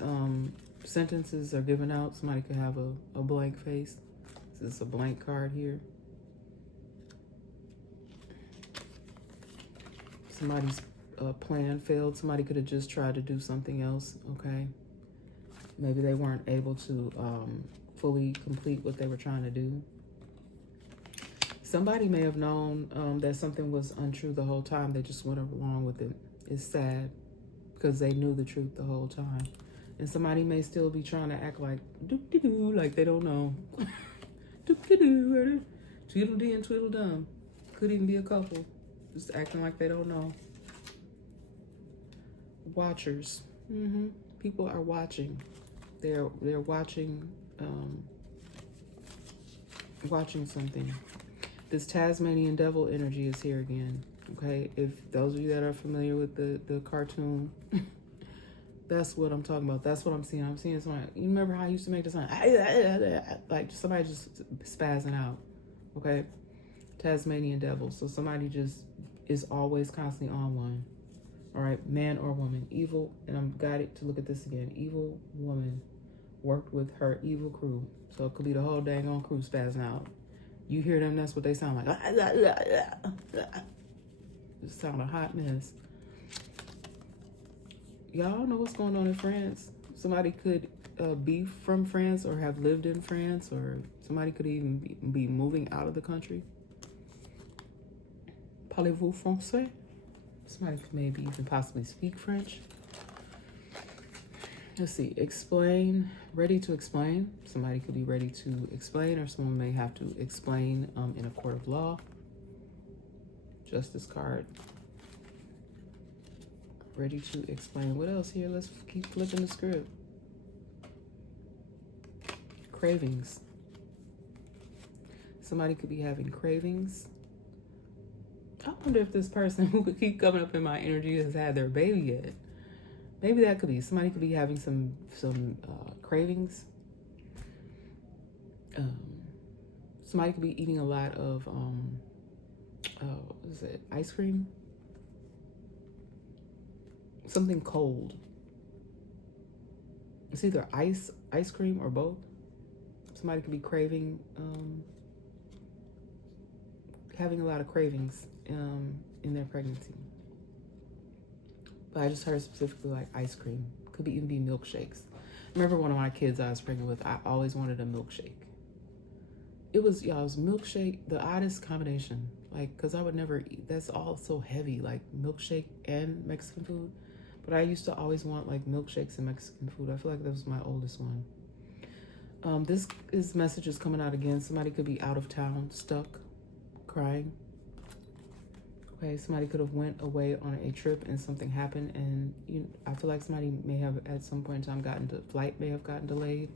sentences are given out, somebody could have a blank face. This is a blank card here. Somebody's plan failed. Somebody could have just tried to do something else, okay? Maybe they weren't able to fully complete what they were trying to do. Somebody may have known that something was untrue the whole time. They just went along with it. It's sad because they knew the truth the whole time. And somebody may still be trying to act like doop-de-doo, like they don't know. Doop-de-doo, tweedledee and tweedledum. Could even be a couple. Just acting like they don't know. Watchers. People are watching. They're watching watching something. This Tasmanian devil energy is here again. Okay, if those of you that are familiar with the cartoon, that's what I'm talking about. That's what I'm seeing. I'm seeing somebody. You remember how I used to make the sound like somebody just spazzing out. Okay, Tasmanian devil. So somebody just is always constantly on one. All right, man or woman, evil, and I'm guided to look at this again. Evil woman worked with her evil crew. So it could be the whole dang on crew spazzing out. You hear them, that's what they sound like. Just sound a hot mess. Y'all know what's going on in France. Somebody could be from France or have lived in France, or somebody could even be moving out of the country. Parlez-vous français? Somebody could maybe even possibly speak French. Let's see, explain, ready to explain. Somebody could be ready to explain, or someone may have to explain in a court of law. Justice card. Ready to explain. What else here? Let's keep flipping the script. Cravings. Somebody could be having cravings. I wonder if this person who could keep coming up in my energy has had their baby yet. Maybe that could be. Somebody could be having some cravings. Somebody could be eating a lot of what is it? Ice cream? Something cold. It's either ice cream, or both. Somebody could be craving, having a lot of cravings in their pregnancy. But I just heard specifically like ice cream. Could even be milkshakes. I remember one of my kids I was pregnant with, I always wanted a milkshake. It was milkshake, the oddest combination. Like, because I would never eat, that's all so heavy, like milkshake and Mexican food. But I used to always want like milkshakes and Mexican food. I feel like that was my oldest one. This message is coming out again. Somebody could be out of town, stuck, crying. Okay, somebody could have went away on a trip and something happened, and I feel like somebody may have at some point in time flight may have gotten delayed.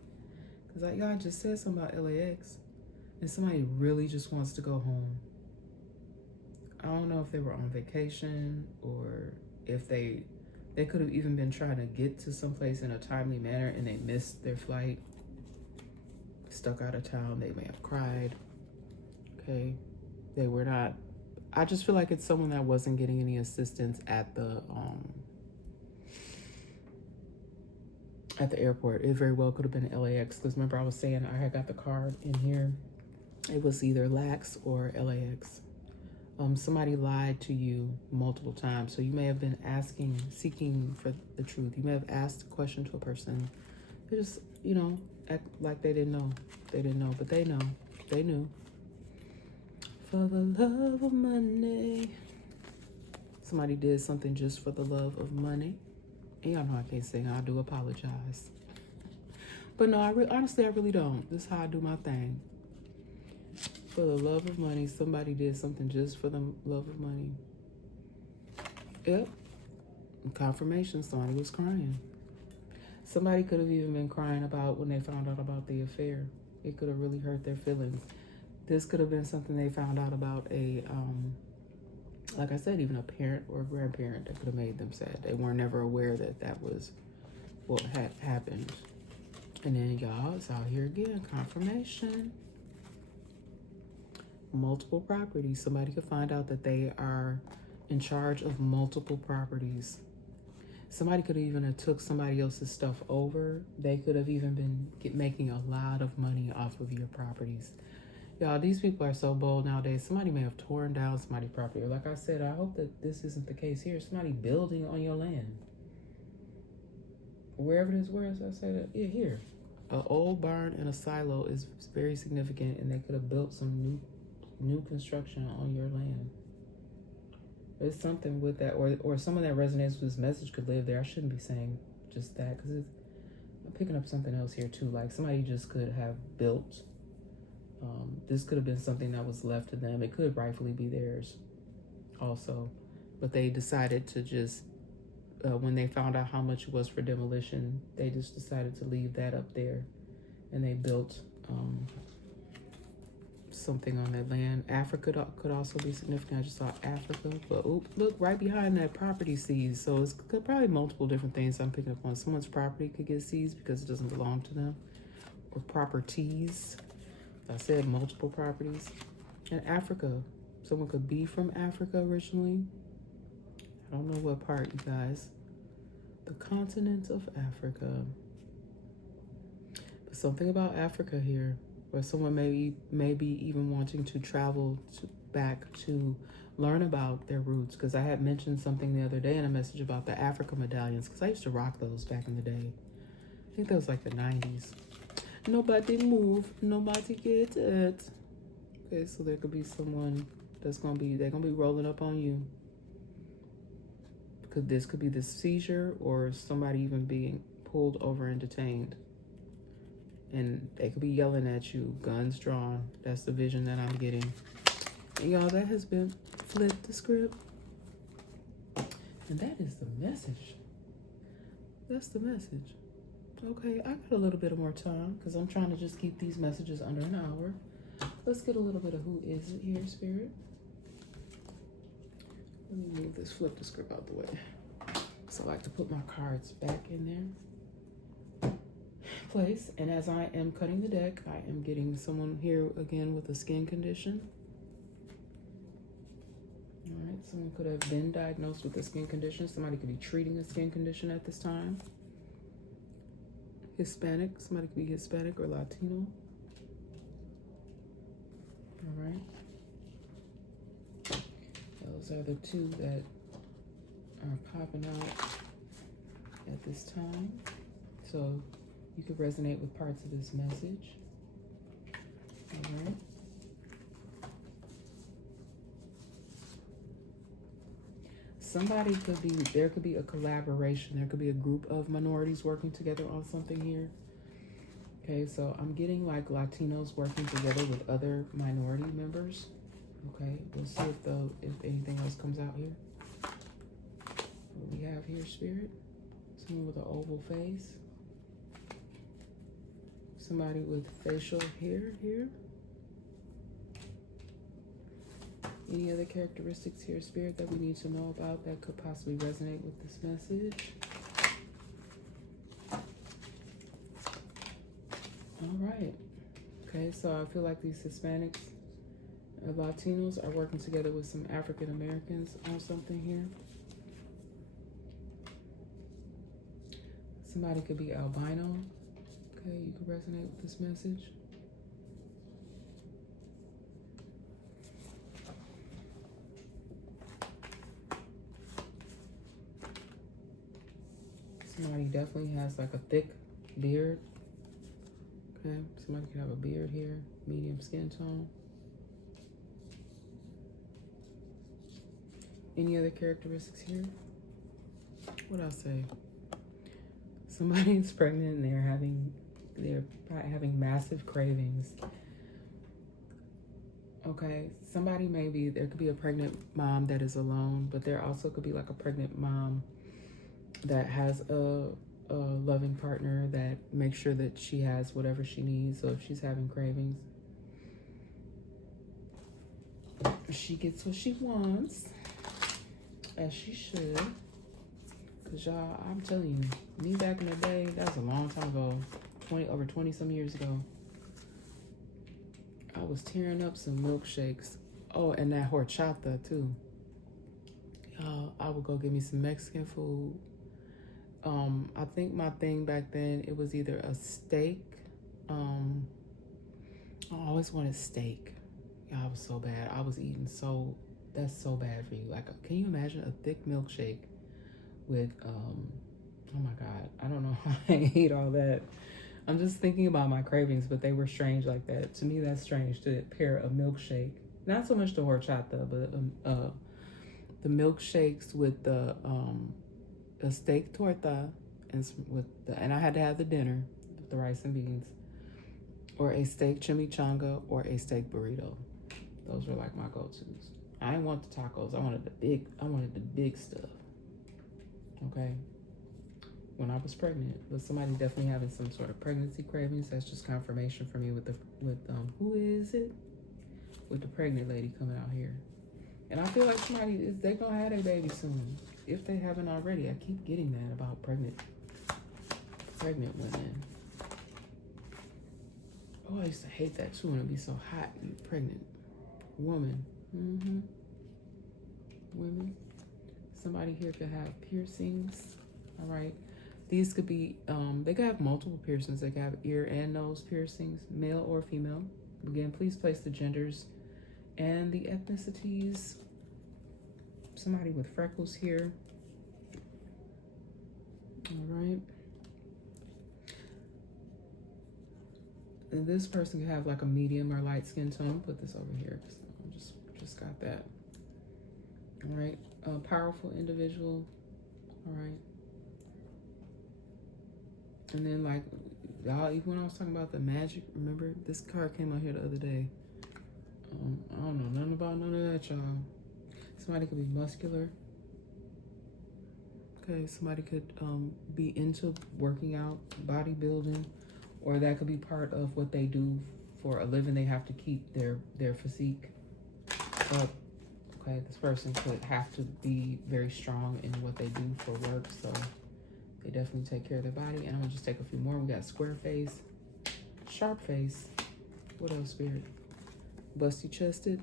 Cause I just said something about LAX, and somebody really just wants to go home. I don't know if they were on vacation, or if they could have even been trying to get to someplace in a timely manner and they missed their flight. Stuck out of town, they may have cried. Okay, they were not. I just feel like it's someone that wasn't getting any assistance at the airport. It very well could have been LAX, because remember I was saying I had got the card in here. It was either LAX or LAX. Somebody lied to you multiple times. So you may have been seeking for the truth. You may have asked a question to a person. They just, act like they didn't know. They didn't know, but they know. They knew. For the love of money. Somebody did something just for the love of money. And y'all know I can't sing. I do apologize. But no, honestly, I really don't. This is how I do my thing. For the love of money, somebody did something just for the love of money. Yep. Confirmation, somebody was crying. Somebody could have even been crying about when they found out about the affair. It could have really hurt their feelings. This could have been something they found out about like I said, even a parent or a grandparent that could have made them sad. They weren't ever aware that that was what had happened. And then y'all, it's out here again, confirmation. Multiple properties. Somebody could find out that they are in charge of multiple properties. Somebody could have even have took somebody else's stuff over. They could have even been making a lot of money off of your properties. Y'all, these people are so bold nowadays. Somebody may have torn down somebody's property. Or like I said, I hope that this isn't the case here. Somebody building on your land. Wherever it is, where is I say that? Yeah, here. An old barn and a silo is very significant, and they could have built some new construction on your land. There's something with that, or someone that resonates with this message could live there. I shouldn't be saying just that, because I'm picking up something else here too. Like somebody just could have built. This could have been something that was left to them. It could rightfully be theirs also, but they decided to just, when they found out how much it was for demolition, they just decided to leave that up there, and they built something on that land. Africa could also be significant. I just saw Africa, but look, right behind that, property seized. So it's probably multiple different things I'm picking up on. Someone's property could get seized because it doesn't belong to them, or properties. I said multiple properties. And Africa, someone could be from Africa originally. I don't know what part, you guys. The continent of Africa. But something about Africa here, where someone may be even wanting to travel back to learn about their roots. Because I had mentioned something the other day in a message about the Africa medallions, because I used to rock those back in the day. I think that was like the 90s. Nobody move, nobody get it. Okay, so there could be someone they're gonna be rolling up on you. This could be this seizure, or somebody even being pulled over and detained. And they could be yelling at you, guns drawn. That's the vision that I'm getting. And y'all, that has been Flip the Script. And that is the message. That's the message. Okay, I got a little bit more time because I'm trying to just keep these messages under an hour. Let's get a little bit of who is it here, Spirit. Let me move this Flip the Script out the way. So I like to put my cards back in their place. And as I am cutting the deck, I am getting someone here again with a skin condition. All right, someone could have been diagnosed with a skin condition. Somebody could be treating a skin condition at this time. Hispanic, somebody could be Hispanic or Latino. All right. Those are the two that are popping out at this time. So you could resonate with parts of this message. All right. There could be a collaboration. There could be a group of minorities working together on something here. Okay, so I'm getting like Latinos working together with other minority members. Okay, we'll see if anything else comes out here. What we have here, Spirit? Someone with an oval face. Somebody with facial hair here. Any other characteristics here, Spirit, that we need to know about that could possibly resonate with this message? All right. Okay, so I feel like these Hispanics, Latinos are working together with some African Americans on something here. Somebody could be albino. Okay, you could resonate with this message. Somebody definitely has like a thick beard. Okay, somebody could have a beard here, medium skin tone. Any other characteristics here? What I'll say? Somebody's pregnant and they're having they're having massive cravings. Okay, somebody maybe, there could be a pregnant mom that is alone, but there also could be like a pregnant mom that has a loving partner that makes sure that she has whatever she needs. So if she's having cravings, she gets what she wants, as she should. Cause y'all, I'm telling you, me back in the day, that was a long time ago, over 20 some years ago. I was tearing up some milkshakes. Oh, and that horchata too. Y'all, I would go get me some Mexican food. I think my thing back then, it was either a steak. I always wanted steak. Yeah, I was so bad. I was eating that's so bad for you. Like, can you imagine a thick milkshake with, oh my God, I don't know how I ate all that. I'm just thinking about my cravings, but they were strange like that. To me, that's strange to pair a milkshake. Not so much the horchata, but the milkshakes with the a steak torta and I had to have the dinner with the rice and beans, or a steak chimichanga, or a steak burrito. Those were like my go-tos. I didn't want the tacos. I wanted the big stuff. Okay. When I was pregnant, but somebody definitely having some sort of pregnancy cravings. That's just confirmation for me with who is it? With the pregnant lady coming out here. And I feel like they gonna have their baby soon, if they haven't already. I keep getting that about pregnant women. Oh, I used to hate that too when it'd be so hot. You pregnant woman. Women. Somebody here could have piercings. All right. These could be, they could have multiple piercings. They could have ear and nose piercings, male or female. Again, please place the genders and the ethnicities. Somebody with freckles here. All right. And this person could have like a medium or light skin tone. Put this over here because I just got that. All right. A powerful individual. All right. And then, like, y'all, even when I was talking about the magic, remember this card came out here the other day. I don't know nothing about none of that, y'all. Somebody could be muscular. Okay, somebody could be into working out, bodybuilding, or that could be part of what they do for a living. They have to keep their physique up. Okay, this person could have to be very strong in what they do for work, so they definitely take care of their body. And I'm gonna just take a few more. We got square face, sharp face. What else, Spirit? Busty chested.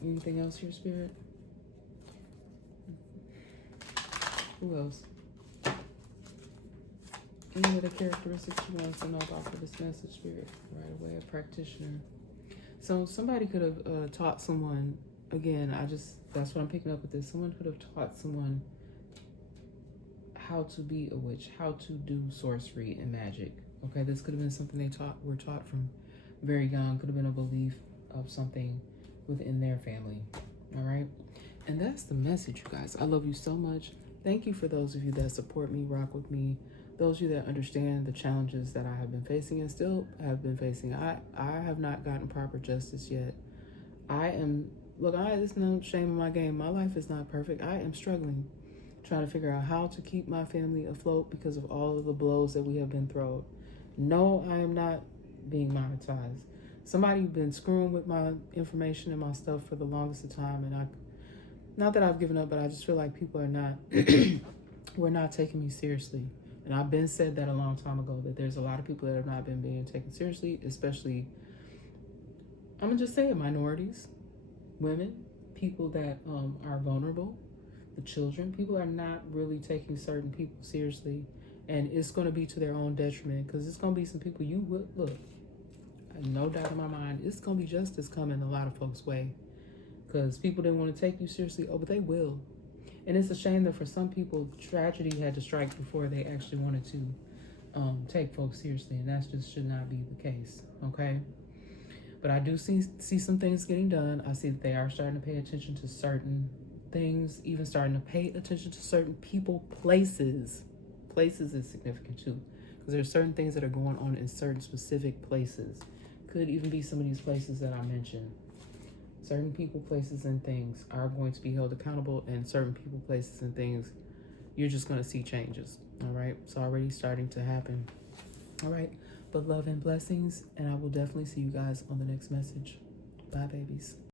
Anything else here, Spirit? Who else? Any other characteristics you want us to know about for this message, Spirit? Right away, a practitioner. So somebody could have taught someone, again, that's what I'm picking up with this. Someone could have taught someone how to be a witch, how to do sorcery and magic. Okay, this could have been something were taught from very young. Could have been a belief of something within their family. All right, and that's the message, you guys. I love you so much. Thank you for those of you that support me, rock with me. Those of you that understand the challenges that I have been facing and still have been facing. I have not gotten proper justice yet. There's no shame in my game. My life is not perfect. I am struggling, trying to figure out how to keep my family afloat because of all of the blows that we have been thrown. No, I am not being monetized. Somebody been screwing with my information and my stuff for the longest of time, and not that I've given up, but I just feel like people are not, we're not taking me seriously. And I've been said that a long time ago, that there's a lot of people that have not been being taken seriously, especially, I'm gonna just say it, minorities, women, people that are vulnerable, the children. People are not really taking certain people seriously, and it's going to be to their own detriment, because it's going to be some people you would look, no doubt in my mind, it's going to be justice coming a lot of folks' way, because people didn't want to take you seriously. Oh, but they will. And it's a shame that for some people, tragedy had to strike before they actually wanted to take folks seriously, and that just should not be the case. Okay. But I do see some things getting done. I see that they are starting to pay attention to certain things, even starting to pay attention to certain people, places. Places is significant too. Because there's certain things that are going on in certain specific places. Could even be some of these places that I mentioned. Certain people, places, and things are going to be held accountable, and certain people, places, and things, you're just going to see changes. All right. It's already starting to happen. All right. But love and blessings. And I will definitely see you guys on the next message. Bye, babies.